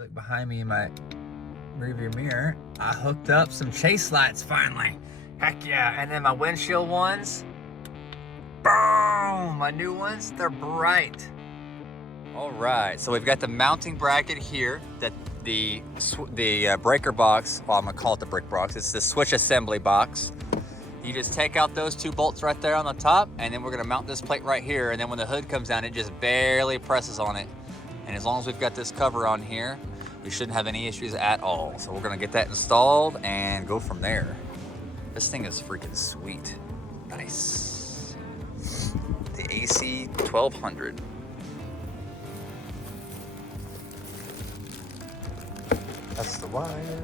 Look behind me in my rearview mirror. I hooked up some chase lights finally. Heck yeah. And then my windshield ones. Boom! My new ones, they're bright. All right, so we've got the mounting bracket here that the breaker box, well, I'm gonna call it the brick box. It's the switch assembly box. You just take out those two bolts right there on the top, and then we're gonna mount this plate right here, and then when the hood comes down, it just barely presses on it. And as long as we've got this cover on here, we shouldn't have any issues at all. So we're gonna get that installed and go from there. This thing is freaking sweet. Nice. The AC-1200. That's the wire.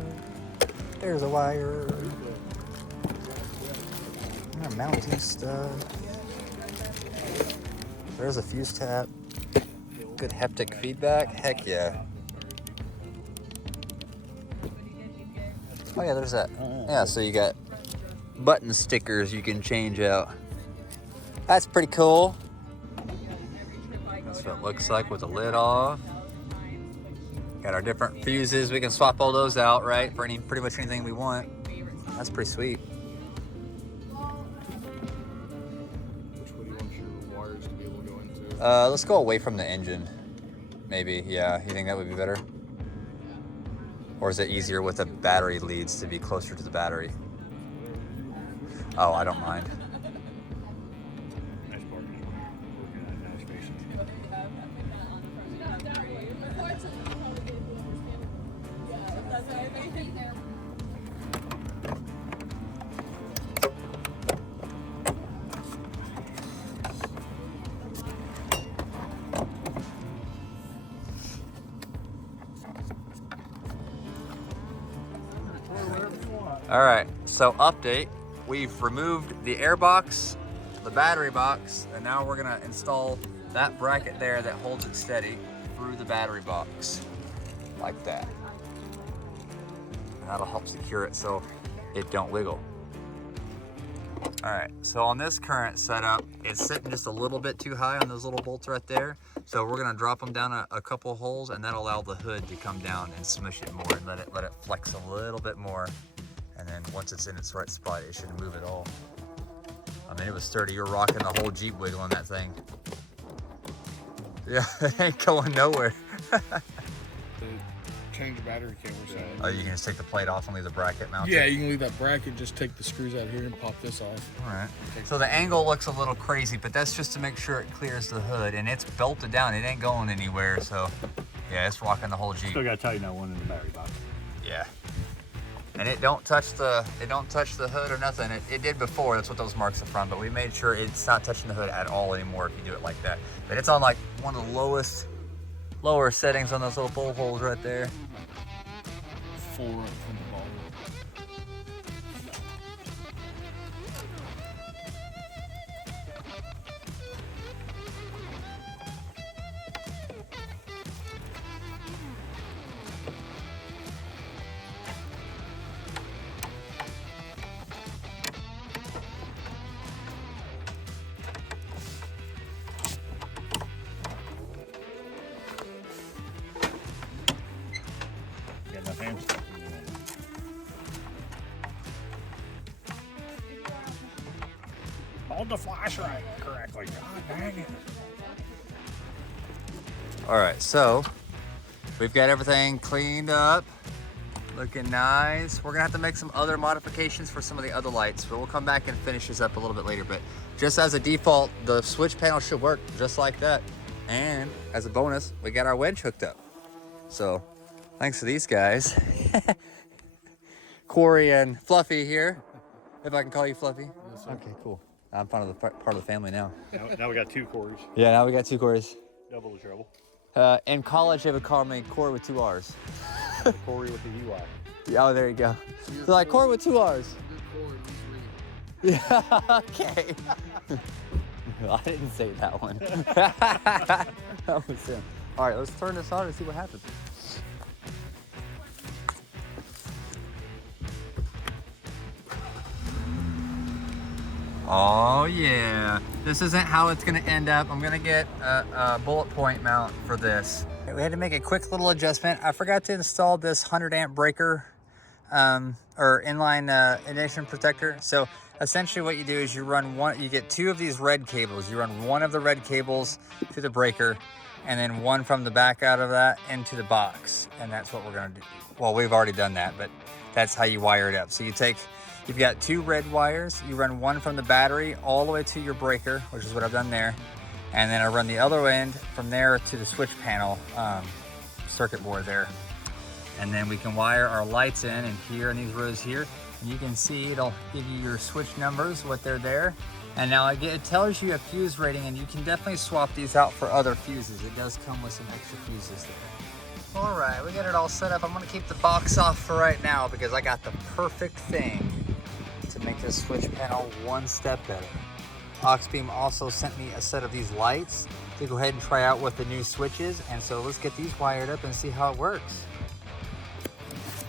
There's a wire. Mounting stuff. There's a fuse tap. Good haptic feedback. Heck yeah. Oh yeah, there's that. Yeah, so you got button stickers you can change out. That's pretty cool. That's what it looks like with the lid off. Got our different fuses. We can swap all those out, right? For pretty much anything we want. That's pretty sweet. Which way do you want your wires to be able to go into? Let's go away from the engine. Maybe, yeah. You think that would be better? Or is it easier with the battery leads to be closer to the battery? Oh, I don't mind. Nice part is when you're working at nice spaces. All right, so update. We've removed the air box, the battery box, and now we're gonna install that bracket there that holds it steady through the battery box, like that. And that'll help secure it so it don't wiggle. All right, so on this current setup, it's sitting just a little bit too high on those little bolts right there. So we're gonna drop them down a couple holes, and that'll allow the hood to come down and smush it more and let it flex a little bit more. And then once it's in its right spot, it shouldn't move at all. I mean, it was sturdy. You're rocking the whole Jeep wiggling that thing. Yeah, it ain't going nowhere. To change battery cables out. Oh, you can just take the plate off and leave the bracket mounted? Yeah, you can leave that bracket, just take the screws out here and pop this off. All right. So the angle looks a little crazy, but that's just to make sure it clears the hood, and it's bolted down. It ain't going anywhere, so yeah, it's rocking the whole Jeep. Still gotta tighten that one in the battery box. Yeah. And it don't touch the hood or nothing. It did before, that's what those marks are from, but we made sure it's not touching the hood at all anymore if you do it like that. But it's on like one of the lower settings on those little bolt holes right there. 4 from the ball. Got enough hand stuff. Hold the flashlight correctly. God dang it. All right, so we've got everything cleaned up, looking nice. We're gonna have to make some other modifications for some of the other lights, but we'll come back and finish this up a little bit later. But just as a default, the switch panel should work just like that. And as a bonus, we got our wedge hooked up. So thanks to these guys, Corey and Fluffy here, if I can call you Fluffy. Yes, sir. Okay, cool. I'm part of the family now. Now we got 2 Corys. Yeah, now we got 2 Corys. Double the trouble. In college, they would call me Corey with 2 R's. Cory with the UI. Oh, there you go. They're like, Corey with 2 R's. Yeah, okay. I didn't say that one. That was him. All right, let's turn this on and see what happens. Oh yeah. This isn't how it's gonna end up. I'm gonna get a bullet point mount for this. We had to make a quick little adjustment. I forgot to install this 100 amp breaker or inline ignition protector. So essentially what you do is you get two of these red cables. You run one of the red cables to the breaker and then one from the back out of that into the box. And that's what we're gonna do. Well, we've already done that, but that's how you wire it up. So you've got two red wires. You run one from the battery all the way to your breaker, which is what I've done there. And then I run the other end from there to the switch panel circuit board there. And then we can wire our lights in and here in these rows here. And you can see it'll give you your switch numbers, what they're there. And now it tells you a fuse rating, and you can definitely swap these out for other fuses. It does come with some extra fuses there. All right, we got it all set up. I'm gonna keep the box off for right now because I got the perfect thing to make this switch panel one step better. Auxbeam also sent me a set of these lights to go ahead and try out with the new switches. And so let's get these wired up and see how it works.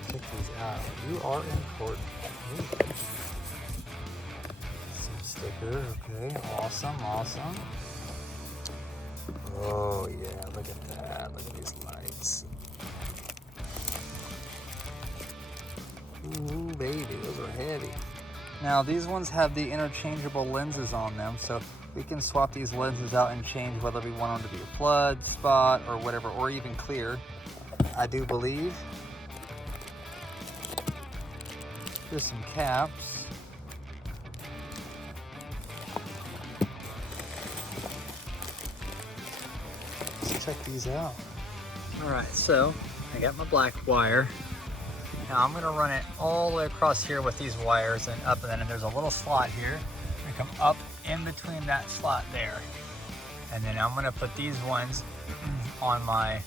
Check these out. You are important. Some sticker, okay, awesome. Oh yeah, look at that, look at these lights. Ooh baby, those are heavy. Now these ones have the interchangeable lenses on them, so we can swap these lenses out and change whether we want them to be a flood, spot, or whatever, or even clear, I do believe. Here's some caps. Let's check these out. All right, so I got my black wire. Now I'm gonna run it all the way across here with these wires and up, and then there's a little slot here. I come up in between that slot there. And then I'm gonna put these ones on my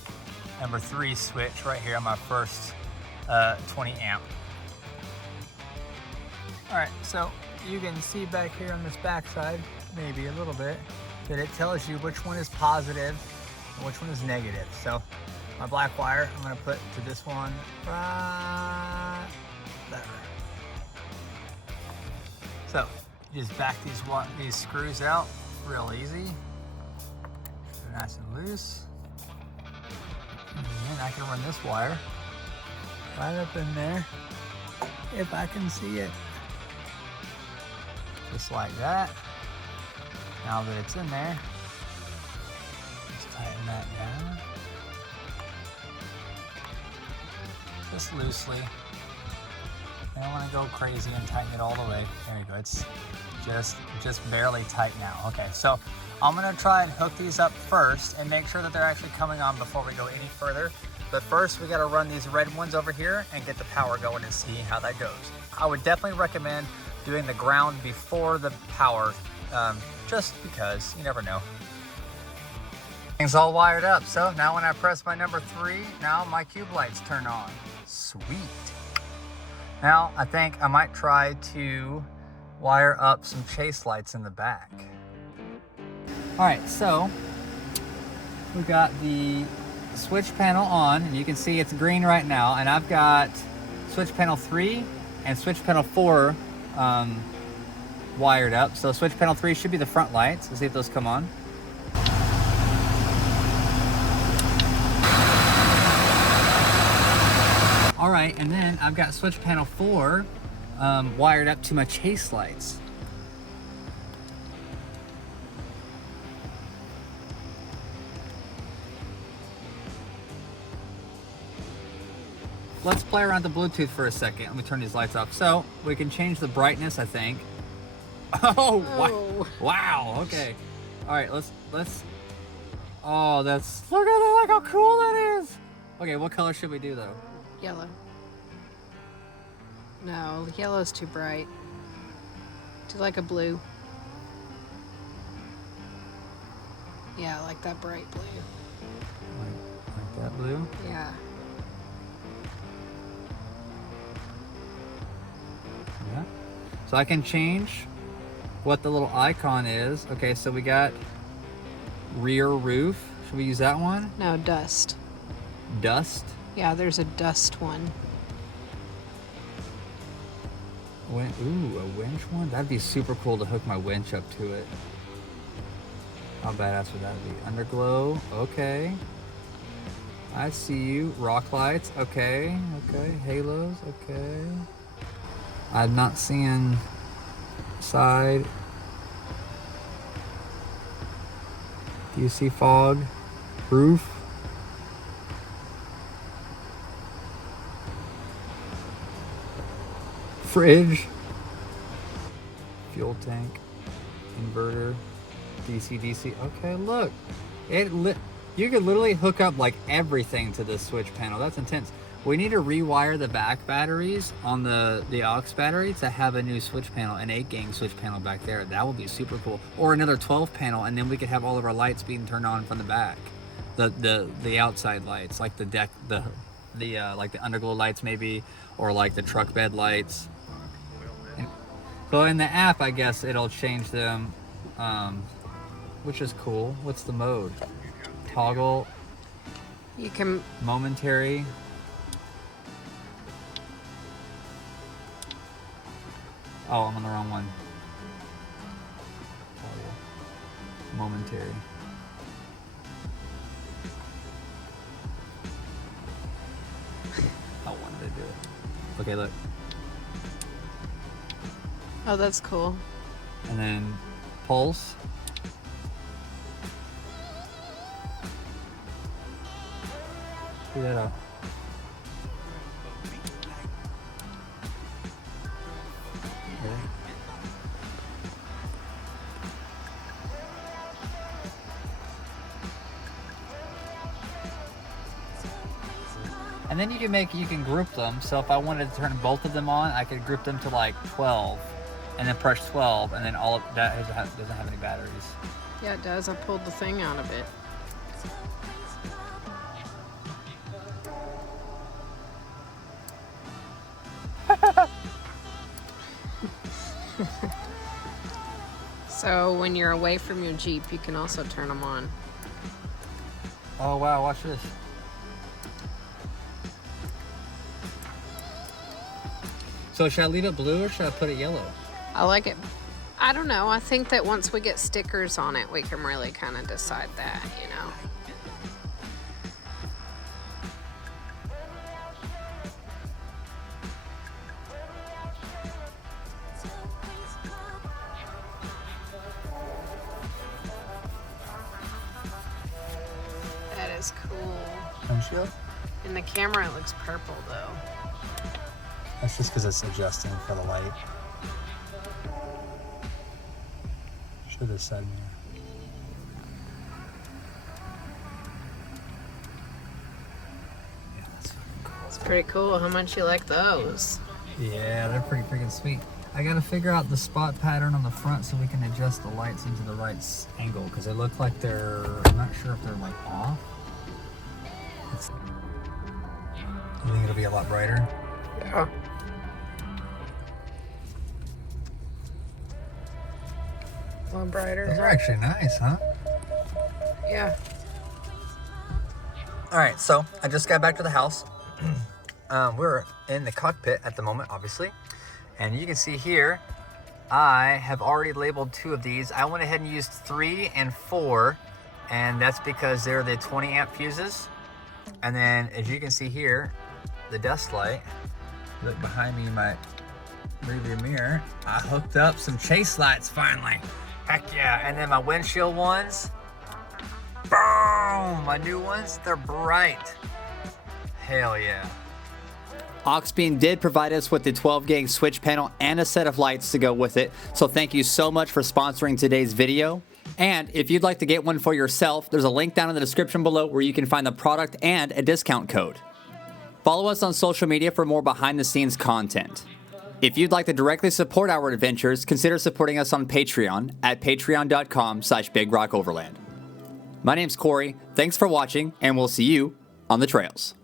number 3 switch right here on my first 20 amp. All right, so you can see back here on this back side, maybe a little bit, that it tells you which one is positive and which one is negative. So my black wire, I'm gonna put to this one right there. So you just back these screws out real easy. They're nice and loose. And then I can run this wire right up in there if I can see it. Just like that. Now that it's in there, just tighten that down. Just loosely. I don't want to go crazy and tighten it all the way. There you go. It's just barely tight now. Okay, so I'm gonna try and hook these up first and make sure that they're actually coming on before we go any further. But first we gotta run these red ones over here and get the power going and see how that goes. I would definitely recommend doing the ground before the power, just because you never know. Things all wired up. So now when I press my number 3, now my cube lights turn on. Sweet. Now I think I might try to wire up some chase lights in the back. All right, so we got the switch panel on, and you can see it's green right now, and I've got switch panel 3 and switch panel 4 wired up. So switch panel 3 should be the front lights. Let's see if those come on. All right, and then I've got switch panel 4 wired up to my chase lights. Let's play around with the Bluetooth for a second. Let me turn these lights off. So we can change the brightness, I think. Oh. Wow, okay. All right, let's, oh, that's, look at that, like how cool that is. Okay, what color should we do though? Yellow. No, yellow's too bright. Do like a blue. Yeah, like that bright blue. Like that blue? Yeah. Yeah. So I can change what the little icon is. Okay, so we got rear roof. Should we use that one? No, dust. Dust? Yeah, there's a dust one. Ooh, a winch one? That'd be super cool to hook my winch up to it. How badass would that be? Underglow, okay. I see you. Rock lights. Okay. Okay. Halos. Okay. I'm not seeing side. Do you see fog? Roof. Fridge. Fuel tank. Inverter. DC. Okay, look. You could literally hook up like everything to this switch panel. That's intense. We need to rewire the back batteries on the aux battery to have a new switch panel, an 8-gang switch panel back there. That would be super cool. Or another 12 panel, and then we could have all of our lights being turned on from the back. The outside lights, like the deck, like the underglow lights maybe, or like the truck bed lights. So in the app, I guess it'll change them, which is cool. What's the mode? Toggle. You can. Momentary. Oh, I'm on the wrong one. Toggle. Momentary. I wanted to do it. Okay, look. Oh, that's cool. And then pulse. Figure that out. Okay. And then you can group them. So if I wanted to turn both of them on, I could group them to like 12, and then press 12, and then all of that doesn't have any batteries. Yeah, it does. I pulled the thing out of it. So when you're away from your Jeep, you can also turn them on. Oh wow, watch this. So should I leave it blue or should I put it yellow? I like it. I don't know. I think that once we get stickers on it, we can really kind of decide that, you know. That is cool. Windshield? In the camera, it looks purple though. That's just because it's adjusting for the light. Should have said here. Yeah, that's fucking cool. It's pretty cool. How much you like those? Yeah, they're pretty freaking sweet. I gotta figure out the spot pattern on the front so we can adjust the lights into the right angle because they look like I'm not sure if they're like off. You think it'll be a lot brighter? Yeah. A little brighter. Those are actually nice, huh? Yeah. All right, so I just got back to the house. We're in the cockpit at the moment, obviously. And you can see here, I have already labeled 2 of these. I went ahead and used 3 and 4, and that's because they're the 20 amp fuses. And then as you can see here, the dust light, look behind me in my rearview mirror, I hooked up some chase lights finally. Heck yeah. And then my windshield ones, boom, my new ones, they're bright. Hell yeah. Auxbeam did provide us with the 12-gang switch panel and a set of lights to go with it, so thank you so much for sponsoring today's video. And if you'd like to get one for yourself, there's a link down in the description below where you can find the product and a discount code. Follow us on social media for more behind-the-scenes content. If you'd like to directly support our adventures, consider supporting us on Patreon at patreon.com/BigRockOverland. My name's Corey, thanks for watching, and we'll see you on the trails.